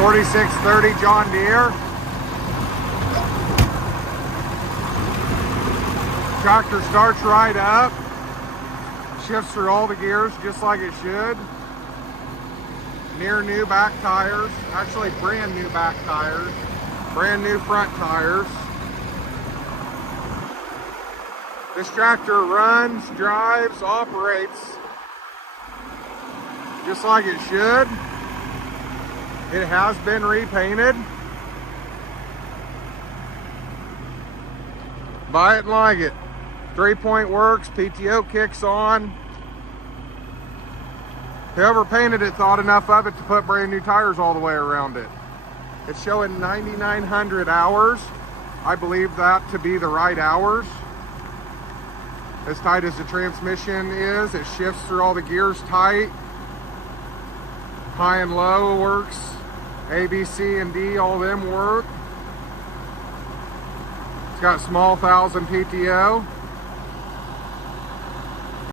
4630 John Deere. Tractor starts right up, shifts through all the gears just like it should. Near new back tires, actually brand new back tires, brand new front tires. This tractor runs, drives, operates just like it should. It has been repainted. Buy it and like it. 3-point works, PTO kicks on. Whoever painted it thought enough of it to put brand new tires all the way around it. It's showing 9,900 hours. I believe that to be the right hours. As tight as the transmission is, it shifts through all the gears tight. High and low works. A, B, C, and D, all them work. It's got small 1,000 PTO.